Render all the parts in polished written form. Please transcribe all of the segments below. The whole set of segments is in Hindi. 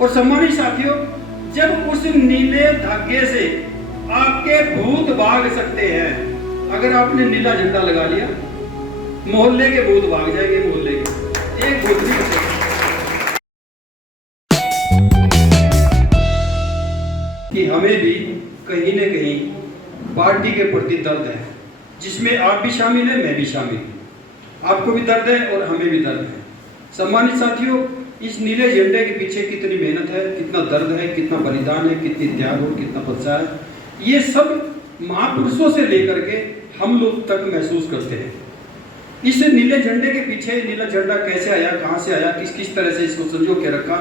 और सम्मानित साथियों, जब उस नीले धागे से आपके भूत भाग सकते हैं, अगर आपने नीला झंडा लगा लिया, मोहल्ले के भूत भाग जाएंगे, मोहल्ले के एक भूत नहीं बचेगा। कि हमें भी कहीं न कहीं पार्टी के प्रति दर्द है, जिसमें आप भी शामिल हैं, मैं भी शामिल हूँ। आपको भी दर्द है और हमें भी दर्द है। सम्मानित साथियों, इस नीले झंडे के पीछे कितनी मेहनत है, कितना दर्द है, कितना बलिदान है, कितनी त्याग और कितना उत्साह है, ये सब महापुरुषों से लेकर के हम लोग तक महसूस करते हैं। इस नीले झंडे के पीछे नीला झंडा कैसे आया, कहाँ से आया, किस किस तरह से इसको संजो के रखा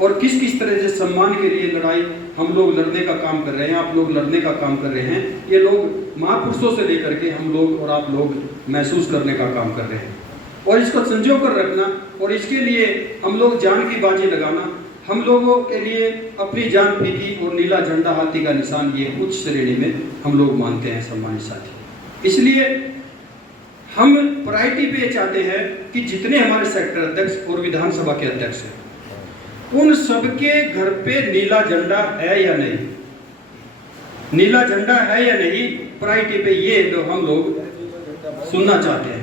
और किस किस तरह से सम्मान के लिए लड़ाई हम लोग लड़ने का काम कर रहे हैं, आप लोग लड़ने का काम कर रहे हैं, ये लोग महापुरुषों से लेकर के हम लोग और आप लोग महसूस करने का काम कर रहे हैं। और इसको संजो कर रखना और इसके लिए हम लोग जान की बाजी लगाना, हम लोगों के लिए अपनी जान फीकी और नीला झंडा हाथी का निशान ये उच्च श्रेणी में हम लोग मानते हैं। सम्मानित साथी, इसलिए हम प्रायोरिटी पे चाहते हैं कि जितने हमारे सेक्टर अध्यक्ष और विधानसभा के अध्यक्ष हैं, उन सबके घर पे नीला झंडा है या नहीं, नीला झंडा है या नहीं, प्रायोरिटी पे ये हम लोग सुनना चाहते हैं।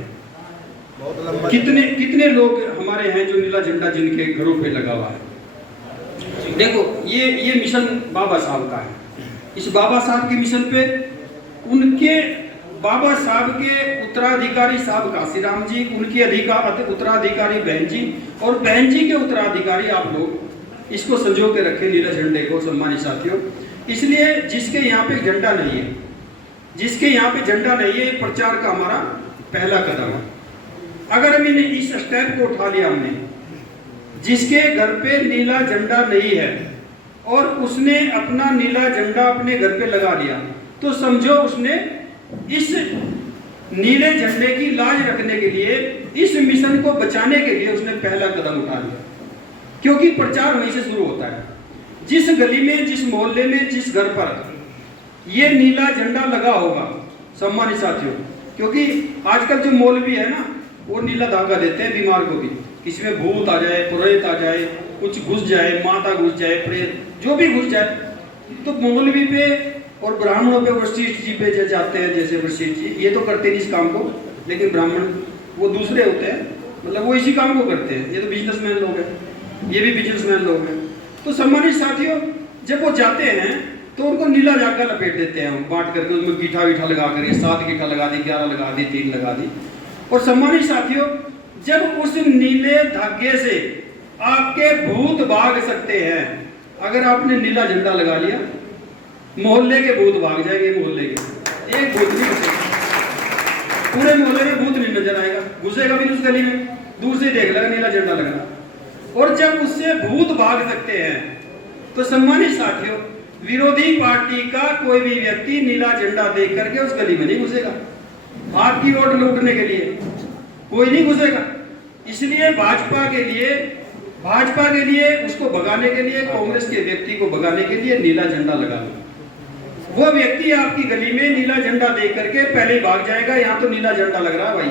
कितने कितने लोग हमारे हैं जो नीला झंडा जिनके घरों पे लगा हुआ है। देखो, ये मिशन बाबा साहब का है। इस बाबा साहब के मिशन पे उनके बाबा साहब के उत्तराधिकारी साहब काशीराम जी, उनके उत्तराधिकारी बहन जी और बहन जी के उत्तराधिकारी आप लोग इसको संजो के रखे नीला झंडे को। सम्मानित साथियों, इसलिए जिसके यहाँ पे झंडा नहीं है, जिसके यहाँ पे झंडा नहीं है, प्रचार का हमारा पहला कदम है। अगर हमने इस स्टेप को उठा लिया, हमने जिसके घर पे नीला झंडा नहीं है और उसने अपना नीला झंडा अपने घर पे लगा लिया, तो समझो उसने इस नीले झंडे की लाज रखने के लिए, इस मिशन को बचाने के लिए उसने पहला कदम उठा लिया। क्योंकि प्रचार वहीं से शुरू होता है। जिस गली में, जिस मोहल्ले में, जिस घर पर ये नीला झंडा लगा होगा, सम्मानित साथियों, क्योंकि आजकल जो मौलवी है ना, वो नीला धागा देते हैं बीमार को भी, किसी में भूत आ जाए, पुरोहित आ जाए, कुछ घुस जाए, माता घुस जाए, प्रेत जो भी घुस जाए, तो मौलवी पे और ब्राह्मणों पे वशिष्ठ जी पे जाते हैं। जैसे वशिष्ठ जी ये तो करते नहीं इस काम को, लेकिन ब्राह्मण वो दूसरे होते हैं, मतलब वो इसी काम को करते हैं। ये तो बिजनेसमैन लोग हैं, ये भी बिजनेसमैन लोग हैं। तो सम्मानित साथियों, जब वो जाते हैं तो उनको नीला धागा लपेट देते हैं, बांट करके उसमें गीठा वीठा लगा करके 7 गीठा लगा दी, 11 लगा दी, 3 लगा दी। और सम्मानित साथियों, जब उस नीले धागे से आपके भूत भाग सकते हैं, अगर आपने नीला झंडा लगा लिया, मोहल्ले के भूत भाग जाएंगे, मोहल्ले के एक भूत नहीं बचेगा। पूरे मोहल्ले में भूत नहीं नजर आएगा, घुसेगा भी उस गली में, दूर से देख लेगा नीला झंडा लगना। और जब उससे भूत भाग सकते हैं, तो सम्मानित साथियों, विरोधी पार्टी का कोई भी व्यक्ति नीला झंडा देख करके उस गली में नहीं घुसेगा। आपकी वोट लूटने के लिए कोई नहीं घुसेगा। इसलिए भाजपा के लिए उसको भगाने के लिए, कांग्रेस के व्यक्ति को भगाने के लिए नीला झंडा लगा दो। वो व्यक्ति आपकी गली में नीला झंडा देख करके पहले ही भाग जाएगा, यहाँ तो नीला झंडा लग रहा है भाई।